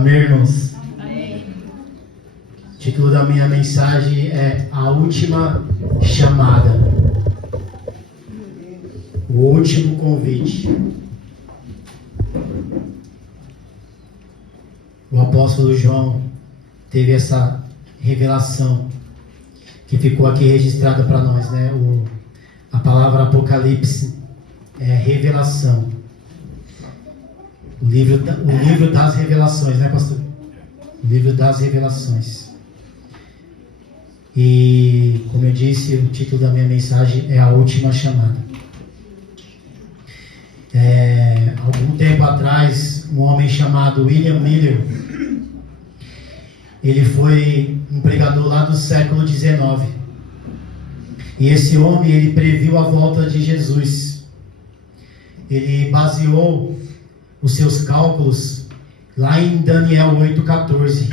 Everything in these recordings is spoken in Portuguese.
Amém, irmãos? Amém. O título da minha mensagem é A Última Chamada. O último convite. O apóstolo João teve essa revelação que ficou aqui registrada para nós, né? A palavra Apocalipse é revelação. O livro das revelações, né, pastor? O livro das revelações. E, como eu disse, o título da minha mensagem é A Última Chamada. Algum tempo atrás, um homem chamado William Miller, ele foi um pregador lá do século XIX. E esse homem, ele previu a volta de Jesus. Ele baseou os seus cálculos lá em Daniel 8,14,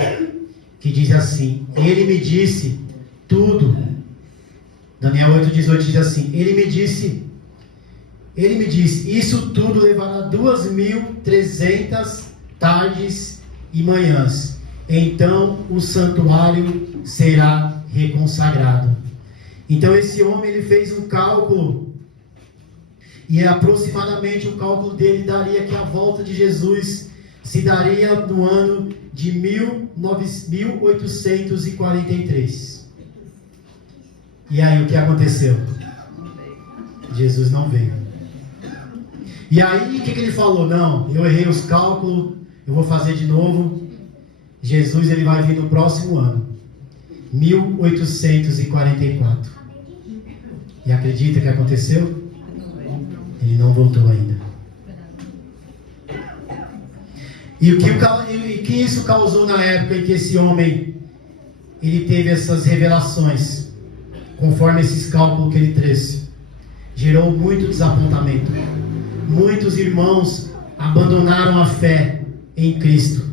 que diz assim: ele me disse tudo. Daniel 8,18 diz assim: ele me disse, isso tudo levará 2.300 tardes e manhãs. Então o santuário será reconsagrado. Então esse homem, ele fez um cálculo, e aproximadamente o cálculo dele daria que a volta de Jesus se daria no ano de 1843. E aí o que aconteceu? Jesus não veio. E aí o que ele falou? Não, eu errei os cálculos, eu vou fazer de novo. Jesus, ele vai vir no próximo ano, 1844. E acredita que aconteceu? Ele não voltou ainda. E o que isso causou na época em que esse homem ele teve essas revelações, conforme esses cálculos que ele trouxe? Gerou muito desapontamento. Muitos irmãos abandonaram a fé em Cristo.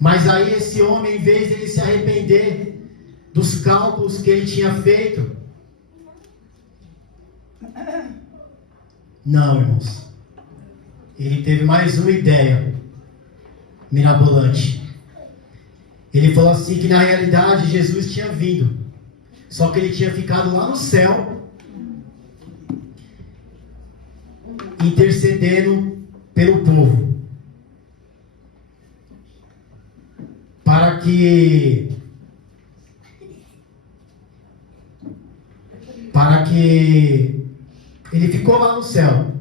Mas aí esse homem, em vez de ele se arrepender dos cálculos que ele tinha feito, não, irmãos, ele teve mais uma ideia mirabolante. Ele falou assim que na realidade Jesus tinha vindo, só que ele tinha ficado lá no céu, intercedendo pelo povo, para que ele ficou lá no céu,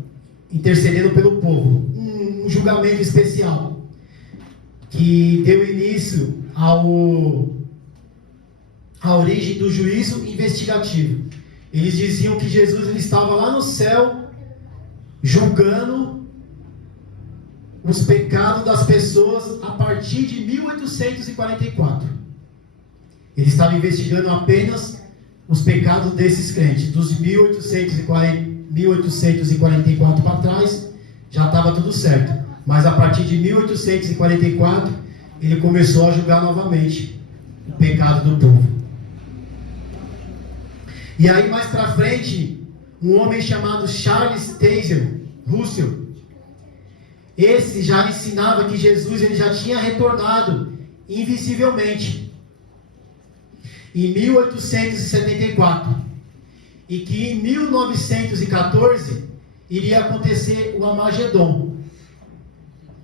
intercedendo pelo povo. Um julgamento especial que deu início à origem do juízo investigativo. Eles diziam que Jesus, ele estava lá no céu julgando os pecados das pessoas a partir de 1844. Ele estava investigando apenas os pecados desses crentes. Dos 1844 para trás, já estava tudo certo. Mas a partir de 1844, ele começou a julgar novamente o pecado do povo. E aí, mais para frente, um homem chamado Charles Taze Russell, esse já ensinava que Jesus, ele já tinha retornado invisivelmente em 1874, e que em 1914 iria acontecer o Armagedon.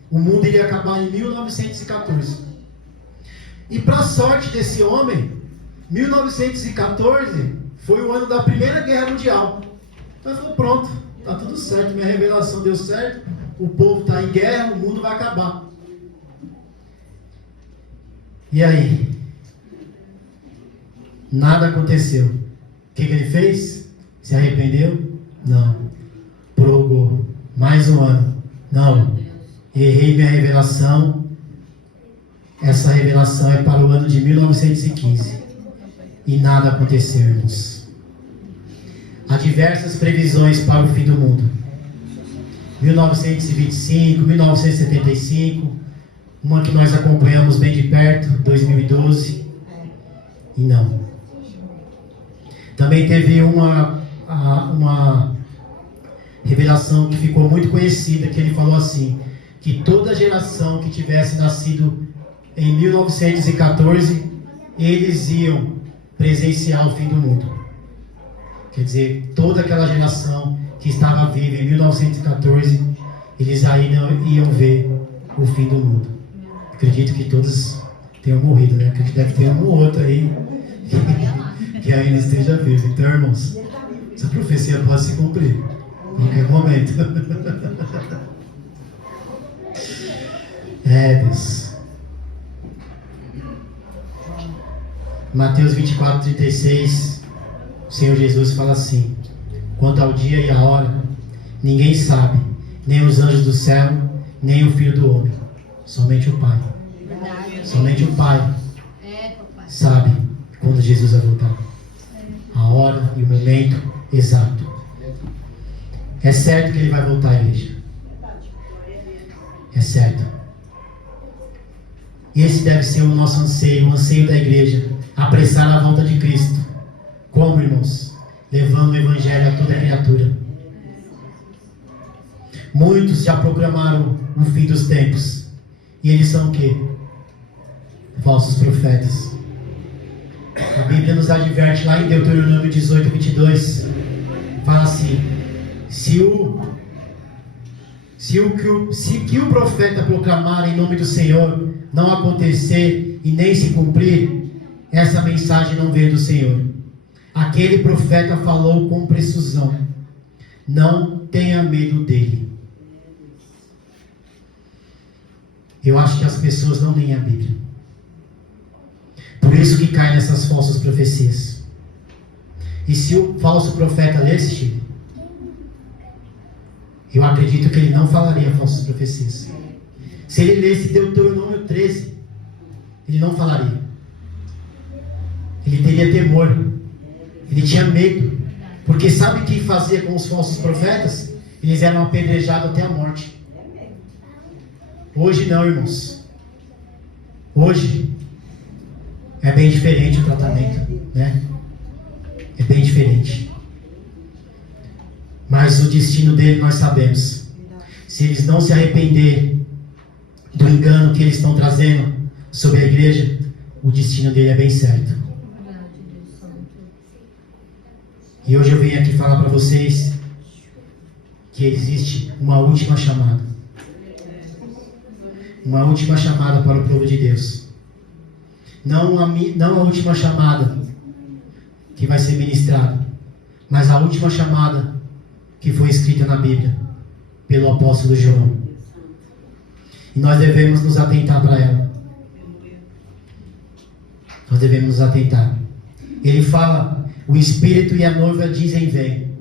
O mundo iria acabar em 1914. E para a sorte desse homem, 1914 foi o ano da Primeira Guerra Mundial. Então ele falou: pronto, está tudo certo, minha revelação deu certo, o povo está em guerra, o mundo vai acabar. E aí? Nada aconteceu. O que ele fez? Se arrependeu? Não. Prorrogou mais um ano. Não. Errei minha revelação. Essa revelação é para o ano de 1915. E nada aconteceu, irmãos. Há diversas previsões para o fim do mundo. 1925, 1975, uma que nós acompanhamos bem de perto, 2012. E não. Também teve uma revelação que ficou muito conhecida, que ele falou assim, que toda geração que tivesse nascido em 1914, eles iam presenciar o fim do mundo. Quer dizer, toda aquela geração que estava viva em 1914, eles ainda iam ver o fim do mundo. Acredito que todos tenham morrido, né? Acredito que deve ter um ou outro aí que ainda esteja vivo. Então, irmãos, essa profecia pode se cumprir em qualquer momento. Deus. Mateus 24:36, o Senhor Jesus fala assim: quanto ao dia e a hora, ninguém sabe, nem os anjos do céu, nem o Filho do Homem, somente o Pai. Somente o Pai sabe quando Jesus vai voltar, a hora e o momento exato. É certo que Ele vai voltar, igreja. É certo. Esse deve ser o nosso anseio, o anseio da igreja, apressar a volta de Cristo. Como, irmãos? Levando o Evangelho a toda criatura. Muitos já proclamaram o fim dos tempos. E eles são o quê? Falsos profetas. A Bíblia nos adverte lá em Deuteronômio 18:22. Fala assim: se que o profeta proclamar em nome do Senhor não acontecer e nem se cumprir, essa mensagem não veio do Senhor. Aquele profeta falou com precisão. Não tenha medo dele. Eu acho que as pessoas não leem a Bíblia. Por isso que caem nessas falsas profecias. E se o falso profeta lesse, eu acredito que ele não falaria falsas profecias. Se ele lesse Deuteronômio 13, ele não falaria. Ele teria temor. Ele tinha medo. Porque sabe o que fazia com os falsos profetas? Eles eram apedrejados até a morte. Hoje não, irmãos. Hoje é bem diferente o tratamento, né? É bem diferente. Mas o destino dele nós sabemos. Se eles não se arrepender do engano que eles estão trazendo sobre a igreja, o destino dele é bem certo. E hoje eu venho aqui falar para vocês que existe uma última chamada. Uma última chamada para o povo de Deus. Não a última chamada que vai ser ministrada, mas a última chamada que foi escrita na Bíblia pelo apóstolo João. E nós devemos nos atentar para ela. Nós devemos nos atentar. Ele fala: o Espírito e a noiva dizem vem.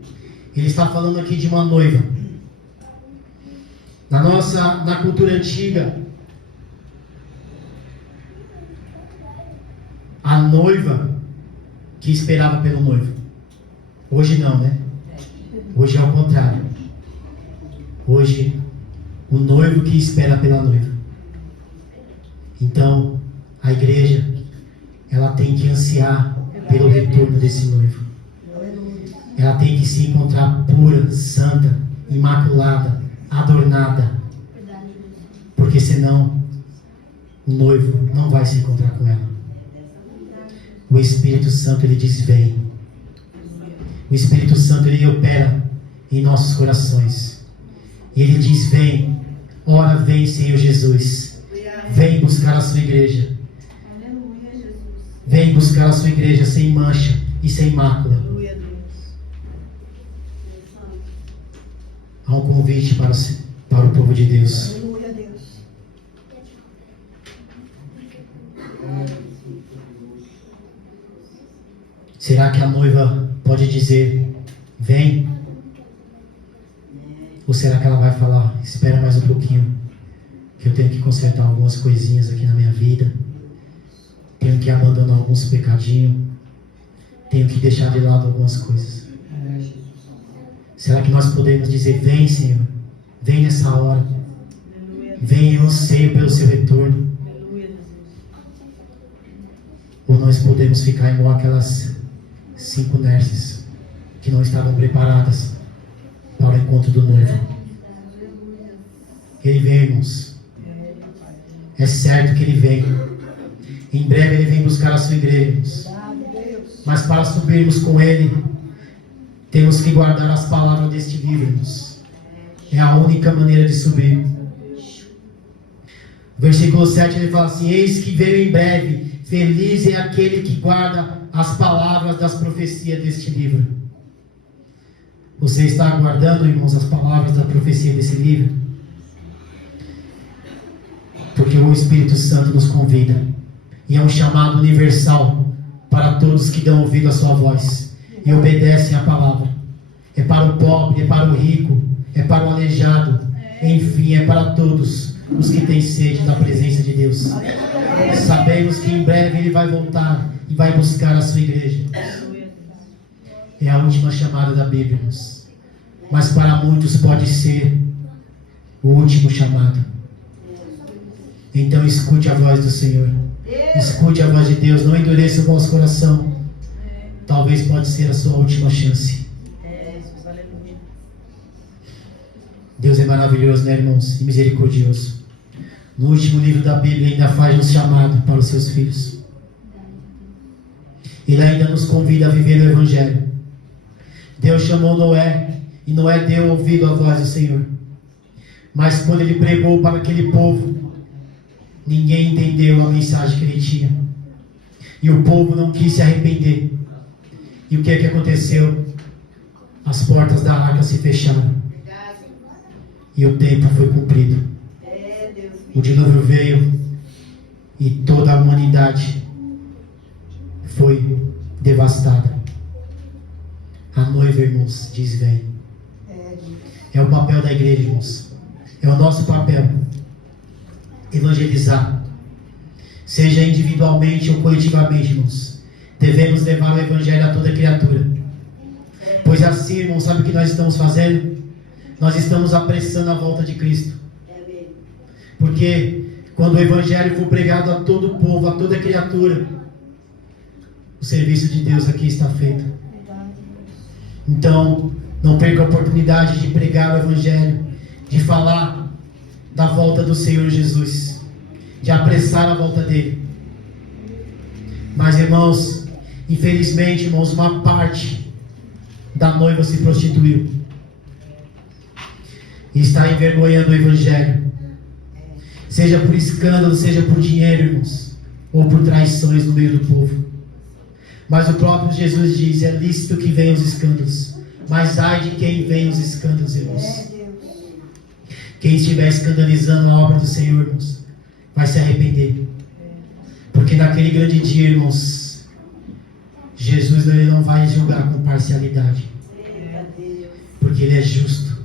Ele está falando aqui de uma noiva. Na cultura antiga, a noiva que esperava pelo noivo. Hoje não, né? Hoje é ao contrário. Hoje, o noivo que espera pela noiva. Então, a igreja, ela tem que ansiar pelo retorno desse noivo. Ela tem que se encontrar pura, santa, imaculada, adornada. Porque senão, o noivo não vai se encontrar com ela. O Espírito Santo, ele diz vem. O Espírito Santo, ele opera em nossos corações. E ele diz vem. Ora vem, Senhor Jesus. Vem buscar a sua igreja. Vem buscar a sua igreja sem mancha e sem mácula. Há um convite para o povo de Deus. Será que a noiva pode dizer vem? Ou será que ela vai falar espera mais um pouquinho, que eu tenho que consertar algumas coisinhas aqui na minha vida, tenho que abandonar alguns pecadinhos, tenho que deixar de lado algumas coisas? Será que nós podemos dizer vem, Senhor, vem nessa hora, vem, eu anseio pelo seu retorno? Ou nós podemos ficar igual aquelas 5 nércias que não estavam preparadas para o encontro do noivo? Ele vem, irmãos. É certo que Ele vem. Em breve Ele vem buscar a sua igreja, irmãos. Mas para subirmos com Ele, temos que guardar as palavras deste livro, irmãos. É a única maneira de subir. Versículo 7 ele fala assim: eis que veio em breve, feliz é aquele que guarda as palavras das profecias deste livro. Você está aguardando, irmãos, as palavras da profecia desse livro? Porque o Espírito Santo nos convida, e é um chamado universal para todos que dão ouvido à sua voz e obedecem à palavra. É para o pobre, é para o rico, é para o aleijado, enfim, é para todos os que têm sede da presença de Deus. Sabemos que em breve Ele vai voltar e vai buscar a sua igreja. É a última chamada da Bíblia, irmãos. Mas para muitos pode ser o último chamado. Então escute a voz do Senhor. Escute a voz de Deus. Não endureça o vosso coração. Talvez pode ser a sua última chance. Deus é maravilhoso, né, irmãos? E misericordioso. No último livro da Bíblia ainda faz um chamado para os seus filhos. Ele ainda nos convida a viver o Evangelho. Deus chamou Noé, e Noé deu ouvido à voz do Senhor. Mas quando ele pregou para aquele povo, ninguém entendeu a mensagem que ele tinha. E o povo não quis se arrepender. E o que é que aconteceu? As portas da arca se fecharam. E o tempo foi cumprido. O dilúvio veio e toda a humanidade foi devastada. A noiva, irmãos, diz: vem. É o papel da igreja, irmãos. É o nosso papel evangelizar, seja individualmente ou coletivamente, irmãos. Devemos levar o Evangelho a toda criatura. Pois assim, irmãos, sabe o que nós estamos fazendo? Nós estamos apressando a volta de Cristo. Porque quando o Evangelho for pregado a todo o povo, a toda criatura, o serviço de Deus aqui está feito. Então, não perca a oportunidade de pregar o Evangelho, de falar da volta do Senhor Jesus, de apressar a volta dele. Mas, irmãos, infelizmente, irmãos, uma parte da noiva se prostituiu e está envergonhando o Evangelho, seja por escândalo, seja por dinheiro, irmãos, ou por traições no meio do povo. Mas o próprio Jesus diz: é lícito que venham os escândalos, mas ai de quem vem os escândalos, irmãos. Quem estiver escandalizando a obra do Senhor, irmãos, vai se arrepender. Porque naquele grande dia, irmãos, Jesus ele não vai julgar com parcialidade. Porque Ele é justo.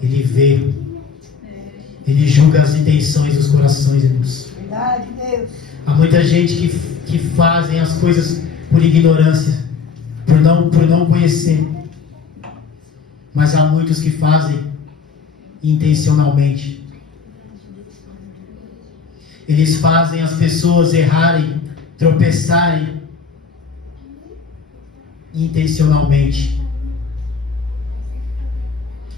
Ele vê. Ele julga as intenções dos corações, irmãos. Verdade, Deus. Há muita gente que fazem as coisas por ignorância, por não conhecer. Mas há muitos que fazem intencionalmente. Eles fazem as pessoas errarem, tropeçarem intencionalmente.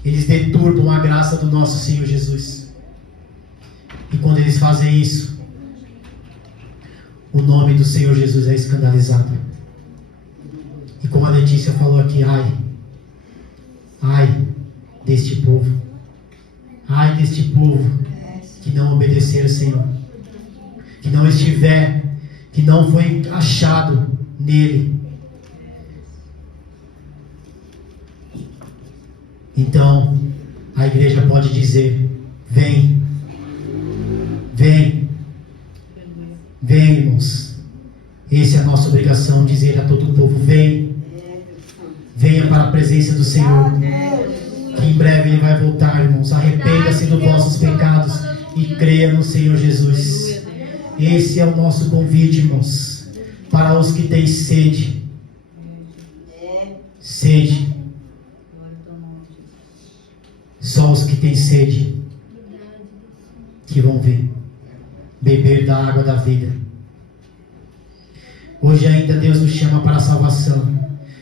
Eles deturpam a graça do nosso Senhor Jesus. E quando eles fazem isso, o nome do Senhor Jesus é escandalizado. E como a Letícia falou aqui, ai deste povo. Ai deste povo que não obedecer ao Senhor, que não estiver, que não foi achado nele. Então a igreja pode dizer: vem, vem, vem, irmãos. Essa é a nossa obrigação, dizer a todo o povo: vem, venha para a presença do Senhor. Que em breve Ele vai voltar, irmãos. Arrependa-se dos vossos pecados e creia no Senhor Jesus. Esse é o nosso convite, irmãos, para os que têm sede. Sede. Só os que têm sede que vão beber da água da vida. Hoje ainda Deus nos chama para a salvação.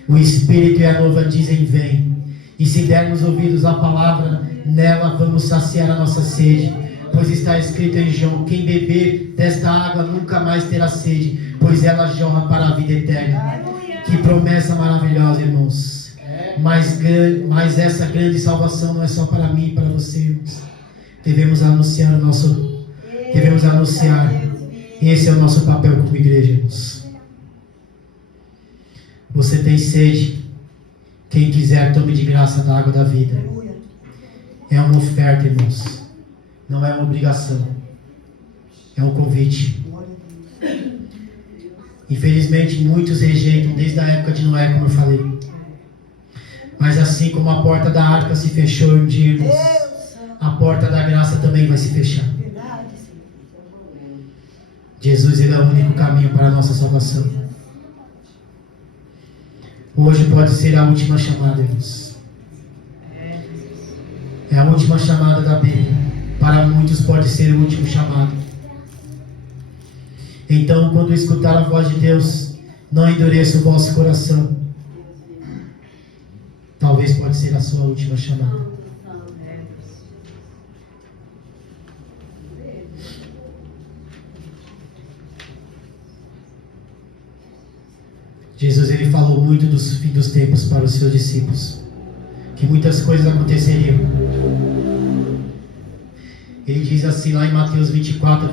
O Espírito e a noiva dizem: vem. E se dermos ouvidos à palavra Nela vamos saciar a nossa sede, pois está escrito em João: quem beber desta água nunca mais terá sede, pois ela jorra para a vida eterna. Que promessa maravilhosa, irmãos. Mas essa grande salvação não é só para mim e para você, irmãos. Devemos anunciar esse é o nosso papel como igreja, irmãos. Você tem sede? Quem quiser, tome de graça da água da vida. É uma oferta, irmãos. Não é uma obrigação. É um convite. Infelizmente, muitos rejeitam desde a época de Noé, como eu falei. Mas assim como a porta da arca se fechou um dia, irmãos, a porta da graça também vai se fechar. Jesus, Ele é o único caminho para a nossa salvação. Hoje pode ser a última chamada, irmãos. É a última chamada da Bíblia. Para muitos pode ser o último chamado. Então, quando escutar a voz de Deus, não endureça o vosso coração. Talvez pode ser a sua última chamada. Jesus, Ele falou muito dos fins dos tempos para os seus discípulos, que muitas coisas aconteceriam. Ele diz assim lá em Mateus 24: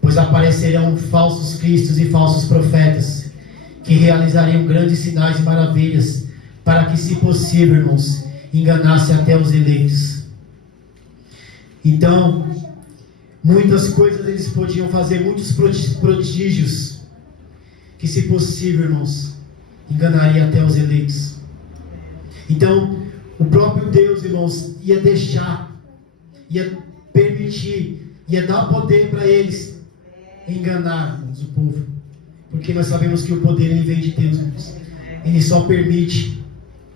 pois aparecerão falsos cristos e falsos profetas, que realizariam grandes sinais e maravilhas, para que, se possível, irmãos, enganasse até os eleitos. Então, muitas coisas eles podiam fazer, muitos prodígios, que, se possível, irmãos, enganaria até os eleitos. Então, o próprio Deus, irmãos, ia deixar, ia permitir, ia dar poder para eles enganar, irmãos, o povo. Porque nós sabemos que o poder, ele vem de Deus, irmãos. Ele só permite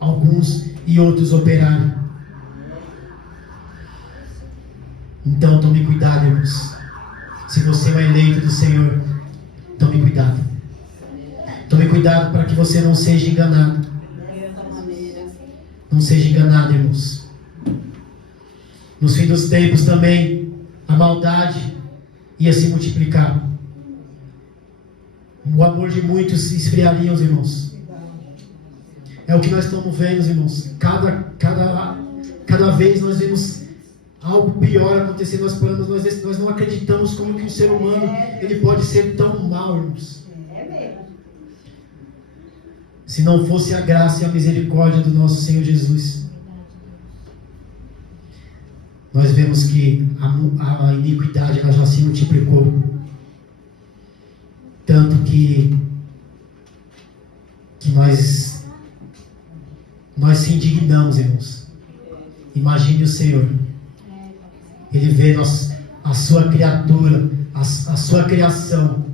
alguns e outros operarem. Então, tome cuidado, irmãos. Se você é um eleito do Senhor, tome cuidado. Tome cuidado para que você não seja enganado. Não seja enganado, irmãos. Nos fins dos tempos também, a maldade ia se multiplicar. O amor de muitos se esfriaria, irmãos. É o que nós estamos vendo, irmãos. Cada vez nós vemos algo pior acontecendo. Nós não acreditamos como que um ser humano ele pode ser tão mau, irmãos. Se não fosse a graça e a misericórdia do nosso Senhor Jesus, nós vemos que a iniquidade ela já se multiplicou. Tanto que nós se indignamos, irmãos. Imagine o Senhor. Ele vê a sua criatura, a sua criação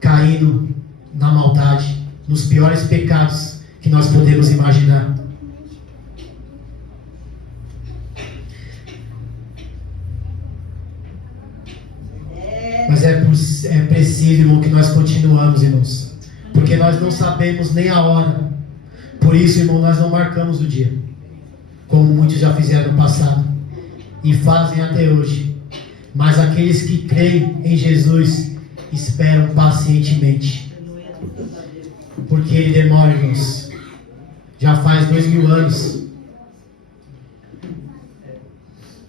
caindo na maldade, nos piores pecados que nós podemos imaginar. Mas é preciso, irmão, que nós continuamos, irmãos, porque nós não sabemos nem a hora. Por isso, irmão, nós não marcamos o dia, como muitos já fizeram no passado e fazem até hoje. Mas aqueles que creem em Jesus esperam pacientemente, porque Ele demora, irmãos. Já faz 2000 anos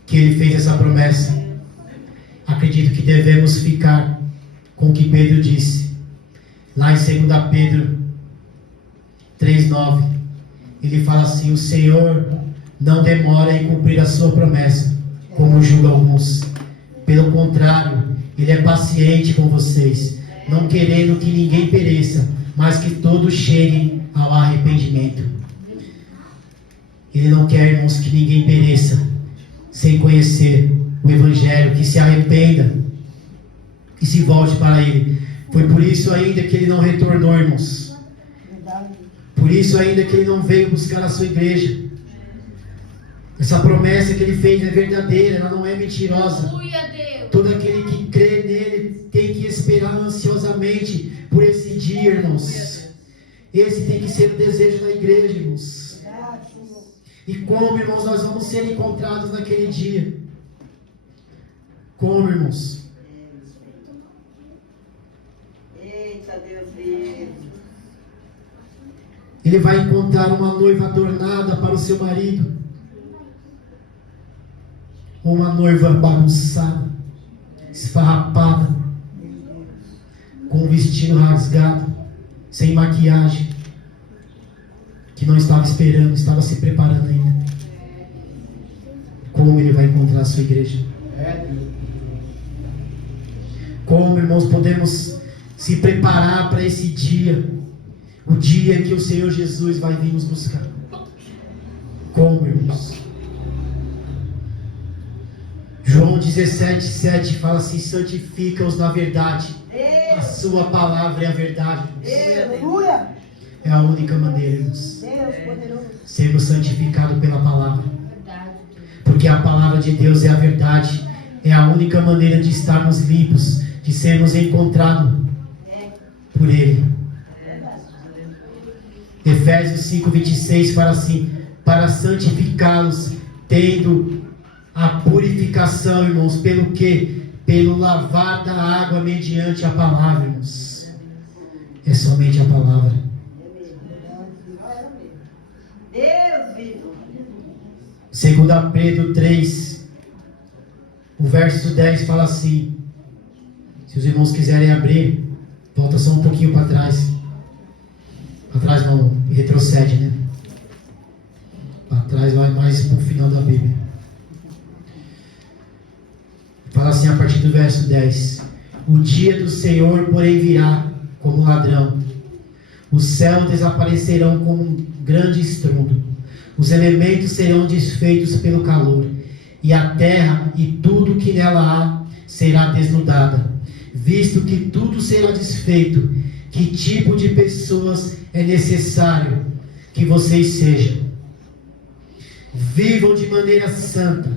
que Ele fez essa promessa. Acredito que devemos ficar com o que Pedro disse lá em 2 Pedro 3:9. Ele fala assim: o Senhor não demora em cumprir a sua promessa, como julga alguns. Pelo contrário, Ele é paciente com vocês, não querendo que ninguém pereça, mas que todos cheguem ao arrependimento. Ele não quer, irmãos, que ninguém pereça sem conhecer o Evangelho, que se arrependa e se volte para Ele. Foi por isso ainda que Ele não retornou, irmãos. Por isso ainda que Ele não veio buscar a sua igreja. Essa promessa que Ele fez é verdadeira, ela não é mentirosa. Todo aquele que crê nele tem que esperar ansiosamente por esse dia, irmãos. Esse tem que ser o desejo da igreja, irmãos. E como, irmãos, nós vamos ser encontrados naquele dia? Como, irmãos? Eita, Deus vivo. Ele vai encontrar uma noiva adornada para o seu marido, ou uma noiva bagunçada, esfarrapada, com um vestido rasgado, sem maquiagem, que não estava esperando, estava se preparando ainda. Como ele vai encontrar a sua igreja? Como, irmãos, podemos se preparar para esse dia, o dia em que o Senhor Jesus vai vir nos buscar? Como, irmãos? João 17:7 fala assim: santifica-os na verdade, a sua palavra é a verdade. Aleluia. É a única maneira, irmãos, Deus poderoso. sermos santificados pela palavra, porque a palavra de Deus é a verdade, é a única maneira de estarmos limpos, de sermos encontrados por Ele. Efésios 5:26 fala assim: para santificá-los, tendo a purificação, irmãos, pelo que? Pelo lavar da água mediante a palavra, irmãos. É somente a palavra. Deus vivo. 2 Pedro 3, o verso 10 fala assim. Se os irmãos quiserem abrir, volta só um pouquinho para trás. Para trás não, retrocede, né? Para trás vai mais para o final da Bíblia. Fala assim a partir do verso 10: o dia do Senhor, porém, virá como ladrão. Os céus desaparecerão como um grande estrondo. Os elementos serão desfeitos pelo calor. E a terra e tudo que nela há será desnudada. Visto que tudo será desfeito, que tipo de pessoas é necessário que vocês sejam? Vivam de maneira santa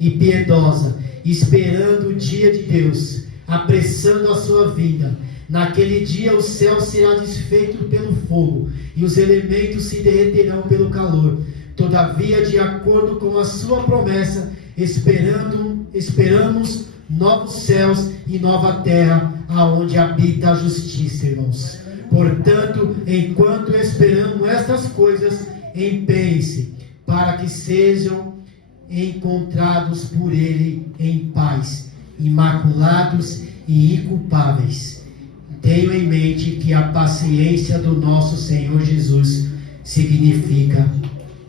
e piedosa, esperando o dia de Deus, apressando a sua vinda. Naquele dia o céu será desfeito pelo fogo, e os elementos se derreterão pelo calor. Todavia, de acordo com a sua promessa, esperamos novos céus e nova terra, aonde habita a justiça, irmãos. Portanto, enquanto esperamos estas coisas, empenhem-se para que sejam encontrados por Ele em paz, imaculados e inculpáveis. Tenham em mente que a paciência do nosso Senhor Jesus significa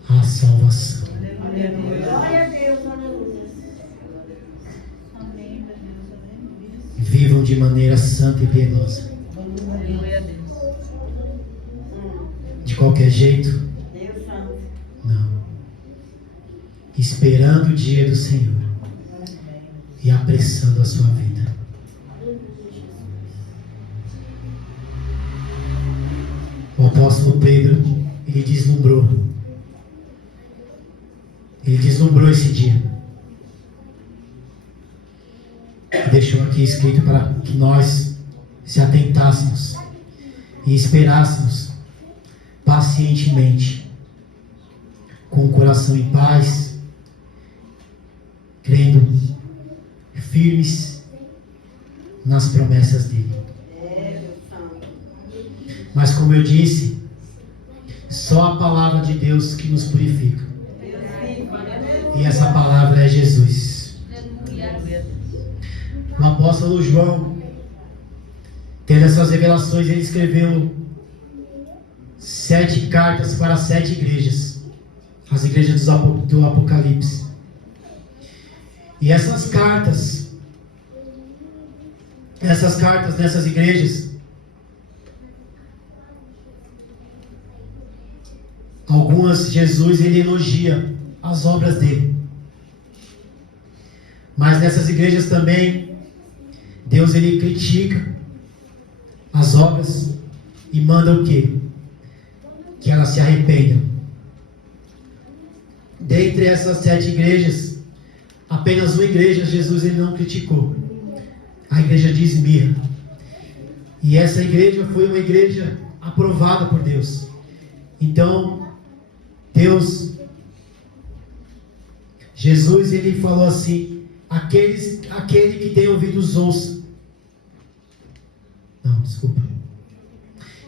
a salvação. Glória a Deus, aleluia. Vivam de maneira santa e piedosa. De qualquer jeito? Deus santo. Não. Esperando o dia do Senhor e apressando a sua vida. O apóstolo Pedro, ele deslumbrou esse dia. Deixou aqui escrito para que nós se atentássemos e esperássemos pacientemente, com o coração em paz, crendo firmes nas promessas dele. Mas como eu disse, só a palavra de Deus que nos purifica. E essa palavra é Jesus. O apóstolo João, tendo essas revelações, ele escreveu 7 cartas para 7 igrejas, as igrejas do Apocalipse. E essas cartas nessas igrejas, algumas Jesus ele elogia as obras dele, mas nessas igrejas também Deus ele critica as obras e manda o quê? Que elas se arrependam. Dentre essas 7 igrejas, apenas uma igreja Jesus ele não criticou, a igreja de Esmirna. E essa igreja foi uma igreja aprovada por Deus. Então Deus Jesus, ele falou assim: aquele que tem ouvidos ouça. Não, desculpa.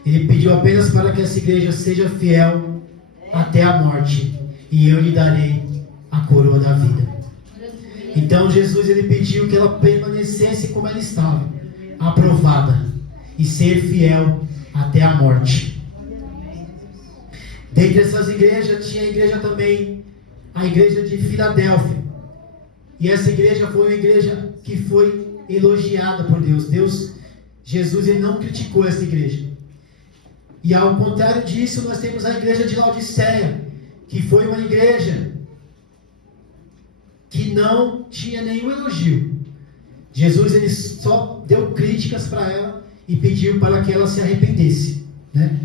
Ele pediu apenas para que essa igreja seja fiel até a morte, e eu lhe darei a coroa da vida. Então Jesus, ele pediu que ela permanecesse como ela estava, aprovada, e ser fiel até a morte. Dentre essas igrejas, tinha a igreja também, a igreja de Filadélfia. E essa igreja foi uma igreja que foi elogiada por Deus. Jesus, ele não criticou essa igreja. E ao contrário disso, nós temos a igreja de Laodiceia, que foi uma igreja que não tinha nenhum elogio. Jesus, ele só deu críticas para ela e pediu para que ela se arrependesse, né?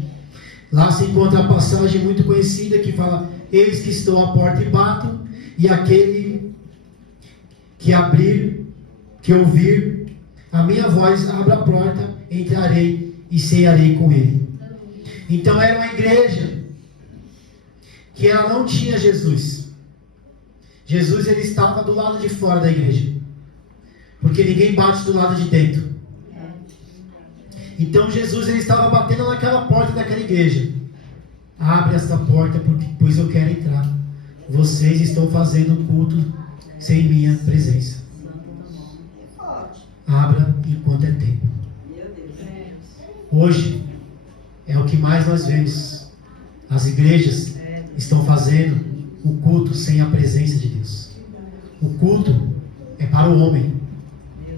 Lá se encontra a passagem muito conhecida que fala: eis que estou à porta e bato, e aquele que abrir, que ouvir a minha voz, abra a porta, entrarei e cearei com ele. Então era uma igreja que ela não tinha Jesus. Jesus, ele estava do lado de fora da igreja, porque ninguém bate do lado de dentro. Então Jesus, ele estava batendo naquela porta daquela igreja: abre esta porta, pois eu quero entrar. Vocês estão fazendo culto sem minha presença. Abra enquanto é tempo. Hoje é o que mais nós vemos. As igrejas estão fazendo o culto sem a presença de Deus. O culto é para o homem,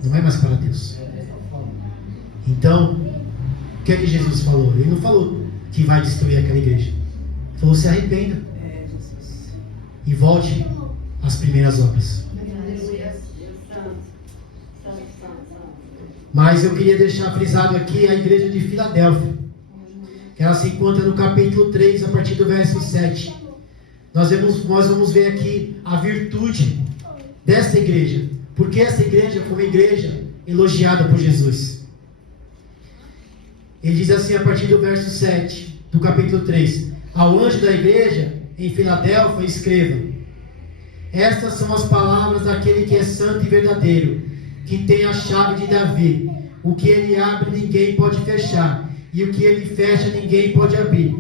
não é mais para Deus. Então, o que é que Jesus falou? Ele não falou que vai destruir aquela igreja. Ele falou: se arrependa e volte às primeiras obras. Mas eu queria deixar frisado aqui a igreja de Filadélfia. Ela se encontra no capítulo 3, a partir do verso 7. Nós vamos ver aqui a virtude desta igreja, porque essa igreja foi uma igreja elogiada por Jesus. Ele diz assim, a partir do verso 7 do capítulo 3: ao anjo da igreja em Filadélfia escreva: estas são as palavras daquele que é santo e verdadeiro, que tem a chave de Davi. O que ele abre ninguém pode fechar, e o que ele fecha ninguém pode abrir.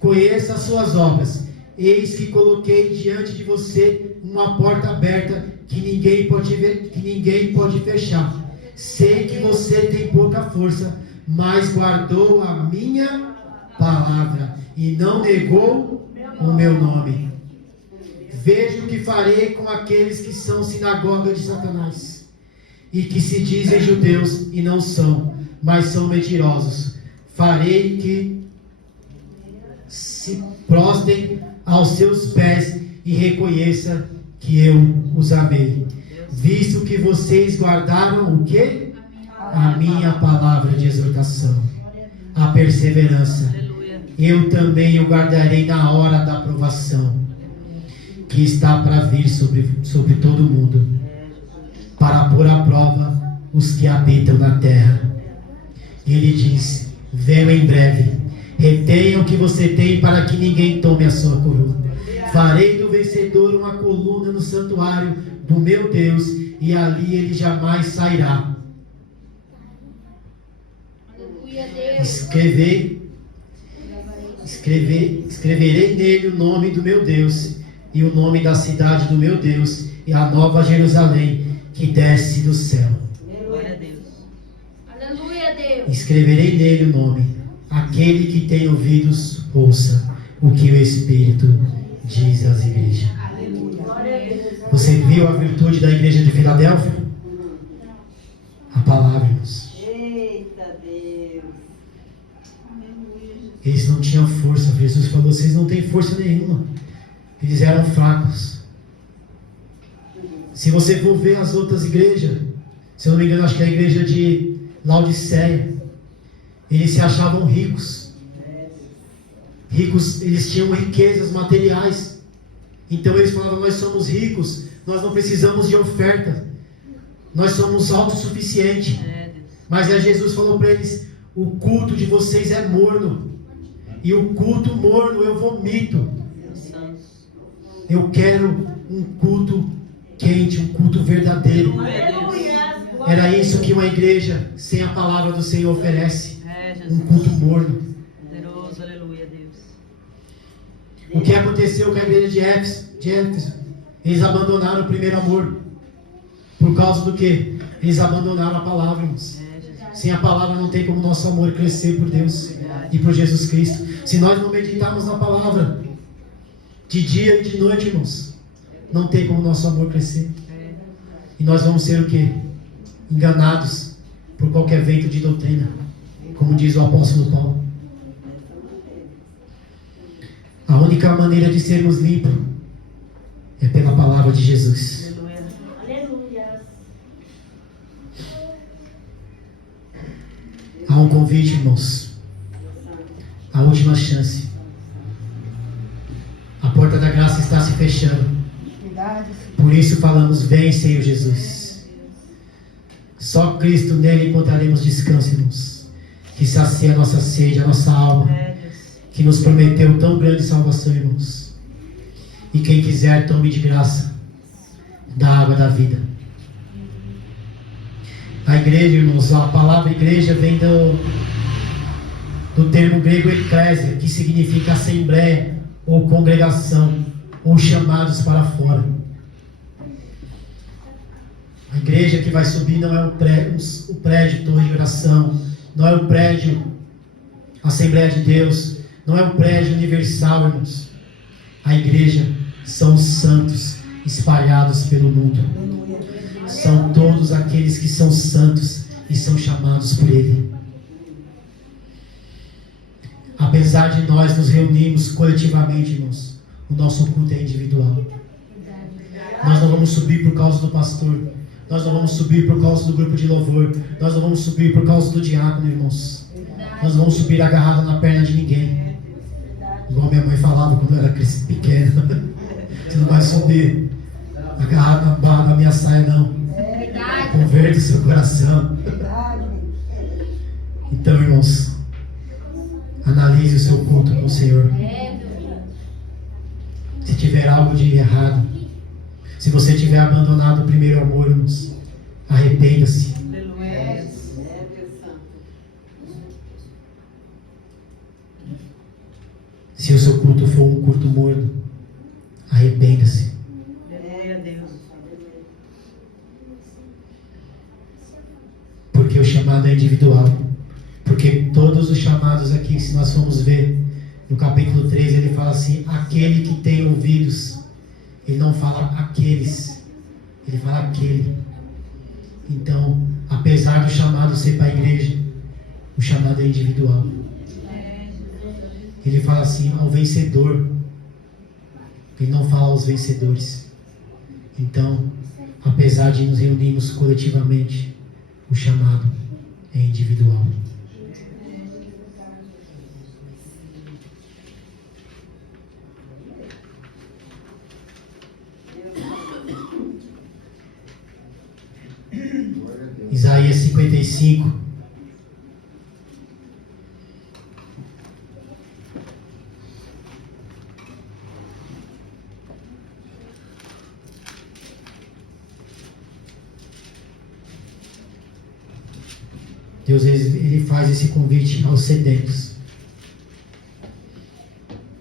Conheça as suas obras. Eis que coloquei diante de você uma porta aberta que ninguém pode fechar. Sei que você tem pouca força, mas guardou a minha palavra e não negou o meu nome. Vejo o que farei com aqueles que são sinagoga de Satanás e que se dizem judeus e não são, mas são mentirosos. Farei que se prostrem aos seus pés e reconheça que eu os amei. Visto que vocês guardaram o quê? A minha palavra de exortação, a perseverança. Eu também o guardarei na hora da provação, que está para vir sobre todo o mundo, para pôr à prova os que habitam na terra. Ele diz: venho em breve. Retenha o que você tem, para que ninguém tome a sua coroa. Farei do vencedor uma coluna no santuário do meu Deus, e ali ele jamais sairá. Escreverei nele o nome do meu Deus, e o nome da cidade do meu Deus, e a nova Jerusalém, que desce do céu. Glória a Deus. Aleluia, Deus. Escreverei nele o nome. Aquele que tem ouvidos, ouça o que o Espírito diz às igrejas. Você viu a virtude da igreja de Filadélfia? A palavra, irmãos. Eita Deus. Eles não tinham força. Jesus falou: vocês não têm força nenhuma. Eles eram fracos. Se você for ver as outras igrejas, se eu não me engano, acho que é a igreja de Laodiceia, eles se achavam ricos. Ricos, eles tinham riquezas materiais. Então eles falavam: nós somos ricos, nós não precisamos de oferta, nós somos autossuficientes. Mas aí Jesus falou para eles: o culto de vocês é morno, e o culto morno eu vomito. Eu quero um culto quente, um culto verdadeiro. Era isso que uma igreja sem a palavra do Senhor oferece. Um culto morno. Poderoso, aleluia, Deus. O que aconteceu com a igreja de Éfeso? Eles abandonaram o primeiro amor. Por causa do quê? Eles abandonaram a palavra, irmãos. Sem a palavra não tem como nosso amor crescer por Deus e por Jesus Cristo. Se nós não meditarmos na palavra de dia e de noite, irmãos, não tem como nosso amor crescer. E nós vamos ser o quê? Enganados por qualquer vento de doutrina, como diz o apóstolo Paulo. A única maneira de sermos limpos é pela palavra de Jesus. Aleluia. Há um convite, irmãos. A última chance. A porta da graça está se fechando. Por isso falamos: vem, Senhor Jesus. Só Cristo, nele encontraremos descanso, irmãos, que sacia a nossa sede, a nossa alma, que nos prometeu tão grande salvação, irmãos. E quem quiser, tome de graça da água da vida. A igreja, irmãos, a palavra igreja vem do termo grego eclésia, que significa assembleia, ou congregação, ou chamados para fora. A igreja que vai subir não é o prédio torre de oração, não é o prédio Assembleia de Deus, não é um prédio universal, irmãos. A igreja são os santos espalhados pelo mundo. São todos aqueles que são santos e são chamados por Ele. Apesar de nós nos reunirmos coletivamente, irmãos, o nosso culto é individual. Nós não vamos subir por causa do pastor. Nós não vamos subir por causa do grupo de louvor. Nós não vamos subir por causa do diácono, irmãos. Nós não vamos subir agarrado na perna de ninguém. Igual minha mãe falava quando eu era pequena. Você não vai subir agarrado na barra da minha saia, não. Converte o seu coração. Então, irmãos, analise o seu culto com o Senhor. Se tiver algo de errado, se você tiver abandonado o primeiro amor, irmãos, arrependa-se. Se o seu culto for um culto morno, arrependa-se. Porque o chamado é individual. Porque todos os chamados aqui, se nós formos ver no capítulo 3, ele fala assim: aquele que tem ouvidos. Ele não fala aqueles, ele fala aquele. Então, apesar do chamado ser para a igreja, o chamado é individual. Ele fala assim ao vencedor. Ele não fala aos vencedores. Então, apesar de nos reunirmos coletivamente, o chamado é individual. Isaías 55. Deus, ele faz esse convite aos sedentos.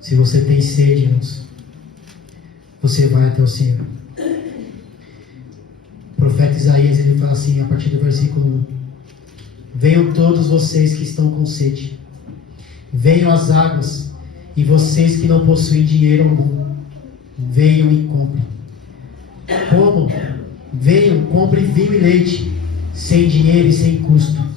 Se você tem sede, irmãos, você vai até o Senhor. O profeta Isaías, ele fala assim, a partir do versículo 1: venham todos vocês que estão com sede, venham às águas, e vocês que não possuem dinheiro algum, venham e comprem. Como? Venham, comprem vinho e leite, sem dinheiro e sem custo.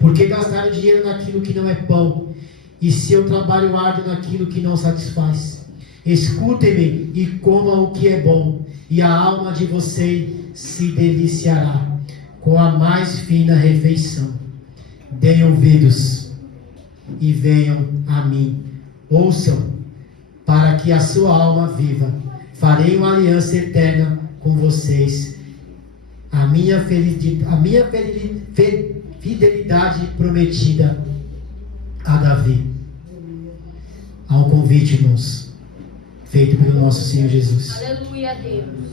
Porque gastaram dinheiro naquilo que não é pão, e seu trabalho árduo naquilo que não satisfaz. Escutem-me e comam o que é bom, e a alma de vocês se deliciará com a mais fina refeição. Deem ouvidos e venham a mim. Ouçam, para que a sua alma viva. Farei uma aliança eterna com vocês. A minha fidelidade prometida a Davi. Há um convite, irmãos. feito pelo nosso Senhor Jesus. Aleluia, Deus.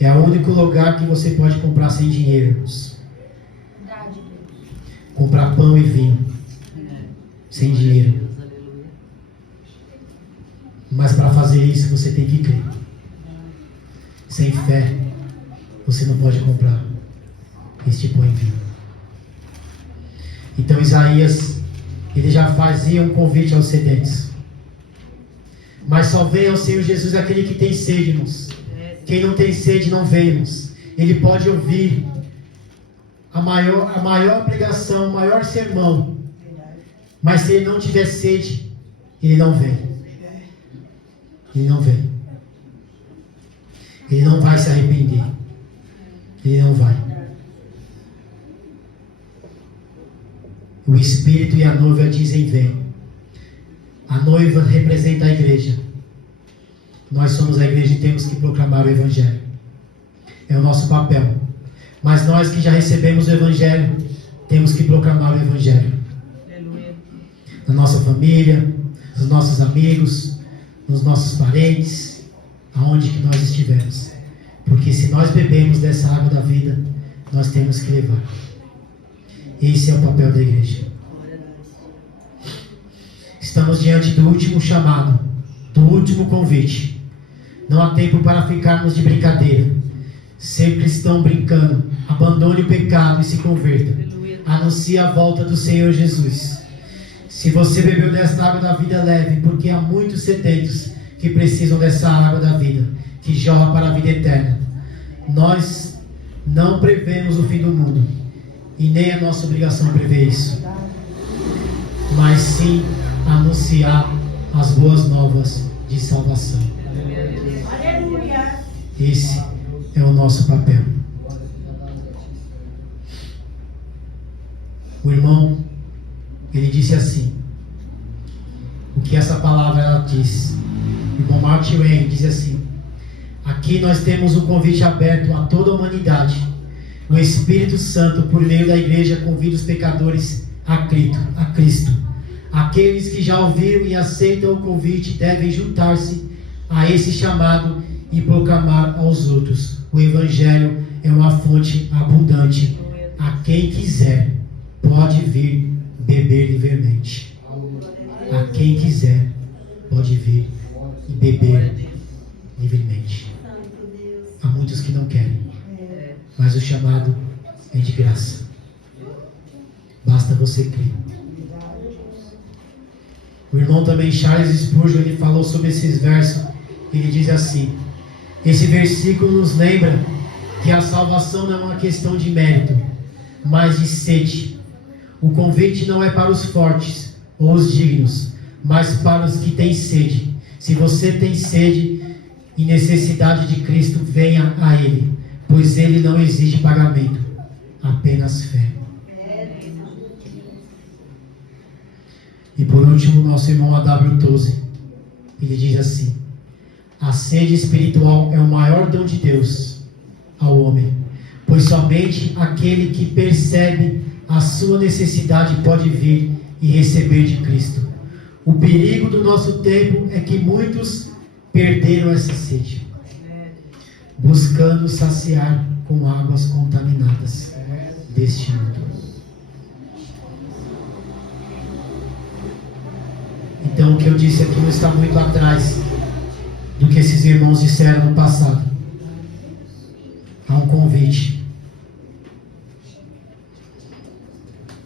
É o único lugar que você pode comprar sem dinheiro, irmãos. Verdade, Deus. Comprar pão e vinho sem dinheiro. Deus, aleluia. Mas para fazer isso você tem que crer. Sem fé você não pode comprar este pão e vinho. Então Isaías, ele já fazia um convite aos sedentos. Mas só vem ao Senhor Jesus aquele que tem sede, irmãos. Quem não tem sede não vem, irmãos. Ele pode ouvir a maior pregação, o maior sermão. Mas se ele não tiver sede, ele não vem. Ele não vem. Ele não vai se arrepender. Ele não vai. O Espírito e a noiva dizem vem. A noiva representa a igreja. Nós somos a igreja e temos que proclamar o Evangelho. É o nosso papel. Mas nós que já recebemos o Evangelho, temos que proclamar o Evangelho. Aleluia. Na nossa família, nos nossos amigos, nos nossos parentes, aonde que nós estivermos. Porque se nós bebemos dessa água da vida, nós temos que levar. Esse é o papel da igreja. Estamos diante do último chamado, do último convite. Não há tempo para ficarmos de brincadeira. Ser cristão brincando. Abandone o pecado e se converta. Anuncie a volta do Senhor Jesus. Se você bebeu desta água da vida, leve, porque há muitos sedentos que precisam dessa água da vida, que jorra para a vida eterna. Nós não prevemos o fim do mundo, e nem é nossa obrigação prever isso, mas sim anunciar as boas novas de salvação. Aleluia. Esse é o nosso papel. O irmão, ele disse assim, o que essa palavra ela diz. O irmão Martin Wayne diz assim: aqui nós temos um convite aberto a toda a humanidade. O Espírito Santo, por meio da igreja, convida os pecadores a Cristo. Aqueles que já ouviram e aceitam o convite devem juntar-se a esse chamado e proclamar aos outros. O Evangelho é uma fonte abundante. A quem quiser, pode vir beber livremente. A quem quiser, pode vir e beber livremente. Há muitos que não querem, mas o chamado é de graça. Basta você crer. O irmão também Charles Spurgeon, ele falou sobre esses versos. Ele diz assim: esse versículo nos lembra que a salvação não é uma questão de mérito, mas de sede. O convite não é para os fortes ou os dignos, mas para os que têm sede. Se você tem sede e necessidade de Cristo, venha a Ele, pois Ele não exige pagamento, apenas fé. E por último, nosso irmão A.W. Tozer, ele diz assim: a sede espiritual é o maior dom de Deus ao homem, pois somente aquele que percebe a sua necessidade pode vir e receber de Cristo. O perigo do nosso tempo é que muitos perderam essa sede, buscando saciar com águas contaminadas deste mundo. Então o que eu disse aqui não está muito atrás do que esses irmãos disseram no passado. Há um convite,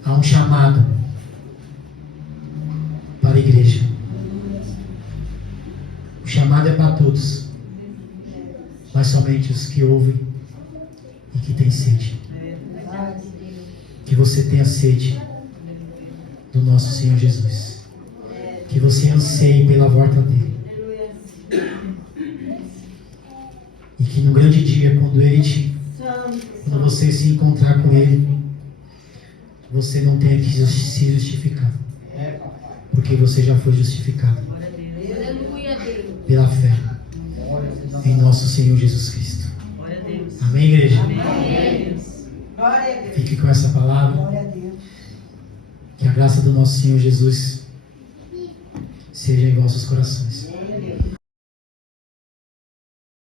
há um chamado para a igreja. O chamado é para todos, mas somente os que ouvem e que têm sede. Que você tenha sede do nosso Senhor Jesus. Que você anseie pela volta dele. E que no grande dia, quando você se encontrar com ele, você não tenha que se justificar. Porque você já foi justificado pela fé em nosso Senhor Jesus Cristo. Amém, igreja? Fique com essa palavra. Que a graça do nosso Senhor Jesus seja em vossos corações.